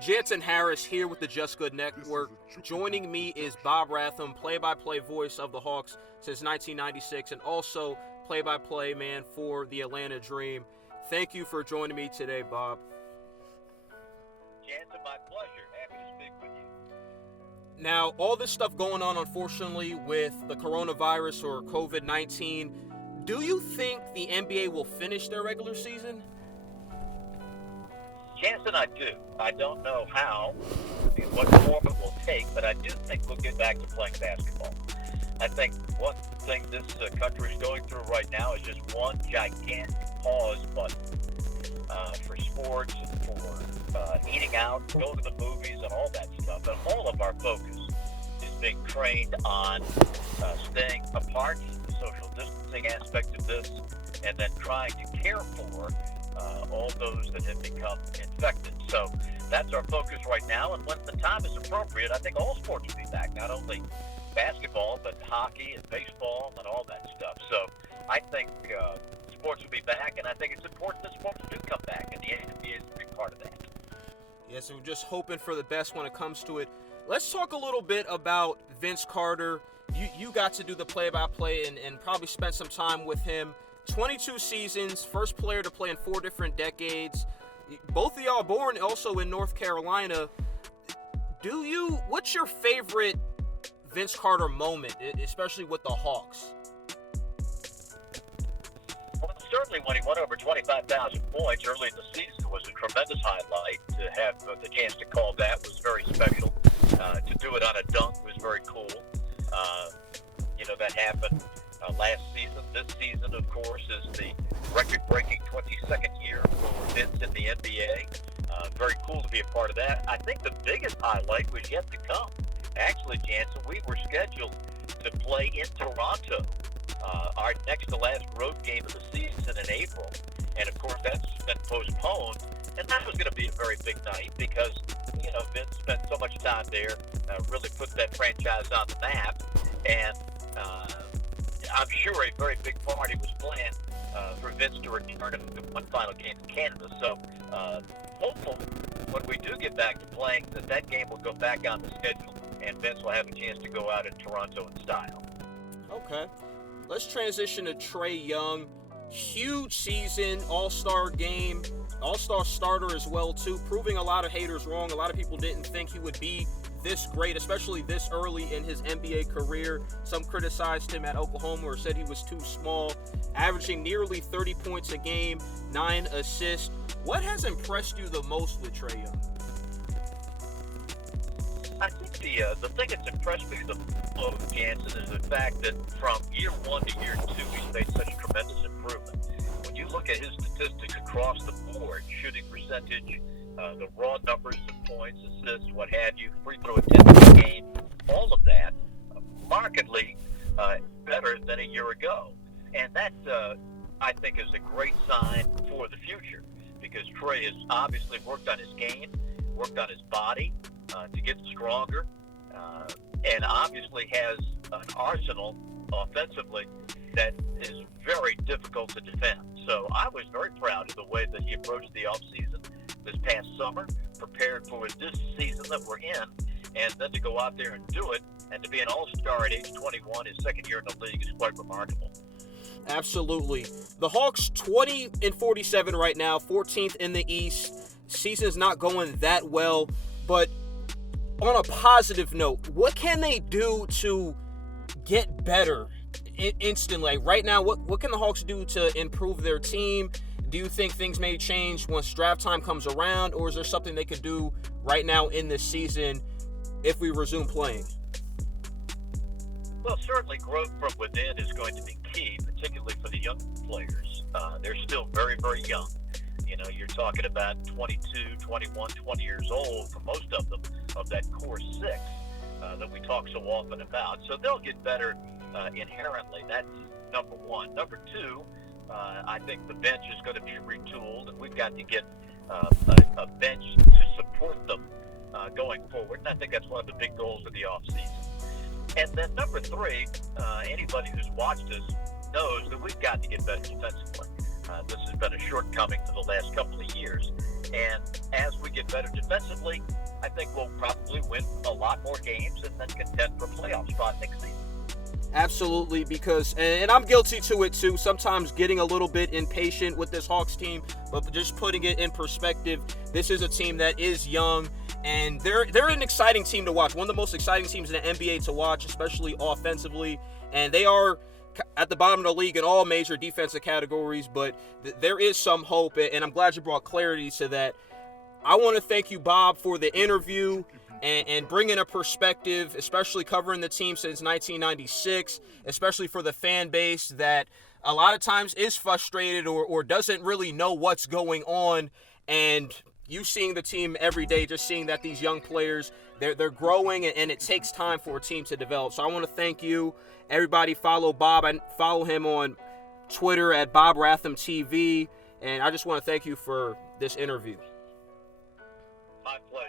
Jansen Harris here with the Just Good Network. Joining me is Bob Rathbun, play-by-play voice of the Hawks since 1996 and also play-by-play man for the Atlanta Dream. Thank you for joining me today, Bob. Jansen, my pleasure. Happy to speak with you. Now, all this stuff going on, unfortunately, with the coronavirus or COVID-19, do you think the NBA will finish their regular season? Jansen, I do. I don't know how, what form it will take, but I do think we'll get back to playing basketball. I think one thing this country is going through right now is just one gigantic pause button for sports and for eating out, going to the movies and all that stuff. And all of our focus is being trained on staying apart, the social distancing aspect of this, and then trying to care for all those that have become infected. So that's our focus right now. And when the time is appropriate, I think all sports will be back, not only basketball, but hockey and baseball and all that stuff. So I think sports will be back, and I think it's important that sports do come back, and the NBA is a big part of that. Yes, so we're just hoping for the best when it comes to it. Let's talk a little bit about Vince Carter. You got to do the play-by-play and probably spent some time with him. 22 seasons, first player to play in 4 different decades. Both of y'all born also in North Carolina. What's your favorite Vince Carter moment, especially with the Hawks? Well, certainly when he went over 25,000 points early in the season was a tremendous highlight. To have the chance to call that was very special. To do it on a dunk was very cool. That happened last season. This season, of course, is the record-breaking 22nd year for Vince in the NBA. Very cool to be a part of that. I think the biggest highlight was yet to come. Actually, Jansen, we were scheduled to play in Toronto, our next to last road game of the season in April. And, of course, that's been postponed. And that was going to be a very big night because, Vince spent so much time there, really put that franchise on the map. And I'm sure a very big party was planned for Vince to return to one final game in Canada. So hopefully when we do get back to playing, that game will go back on the schedule and Vince will have a chance to go out in Toronto in style. Okay. Let's transition to Trae Young. Huge season, all-star game, all-star starter as well, too, proving a lot of haters wrong. A lot of people didn't think he would be this great, especially this early in his NBA career. Some criticized him at Oklahoma or said he was too small, averaging nearly 30 points a game, 9 assists. What has impressed you the most with Trae Young? I think the thing that's impressed me the most, Jansen, is the fact that from year 1 to year 2, he's made such tremendous improvement. When you look at his statistics across the board, shooting percentage, the raw numbers of points, assists, what have you, free throw attempts per game, all of that, markedly better than a year ago. And that, I think, is a great sign for the future because Trae has obviously worked on his game, worked on his body to get stronger, and obviously has an arsenal offensively that is very difficult to defend. So I was very proud of the way that he approached the offseason this past summer, prepared for this season that we're in, and then to go out there and do it, and to be an all-star at age 21, his second year in the league, is quite remarkable. Absolutely. The Hawks 20-47 right now, 14th in the East. Season's not going that well, but on a positive note, what can they do to get better instantly? Right now, what can the Hawks do to improve their team? Do you think things may change once draft time comes around, or is there something they could do right now in this season if we resume playing? Well, certainly growth from within is going to be key, particularly for the young players. They're still very, very young. You're talking about 22, 21, 20 years old for most of them, of that core 6 that we talk so often about. So they'll get better inherently. That's number one. Number two, I think the bench is going to be retooled, and we've got to get a bench to support them going forward. And I think that's one of the big goals of the offseason. And then number three, anybody who's watched us knows that we've got to get better defensively. This has been a shortcoming for the last couple of years. And as we get better defensively, I think we'll probably win a lot more games and then contend for playoff spot next season. Absolutely, because, and I'm guilty to it too, sometimes getting a little bit impatient with this Hawks team, but just putting it in perspective, this is a team that is young, and they're an exciting team to watch, one of the most exciting teams in the NBA to watch, especially offensively, and they are at the bottom of the league in all major defensive categories, but there is some hope, and I'm glad you brought clarity to that. I want to thank you, Bob, for the interview and bringing a perspective, especially covering the team since 1996, especially for the fan base that a lot of times is frustrated or doesn't really know what's going on. And you seeing the team every day, just seeing that these young players, they're growing, and it takes time for a team to develop. So I want to thank you. Everybody follow Bob. I follow him on Twitter at Bob Rathbun TV. And I just want to thank you for this interview. My pleasure.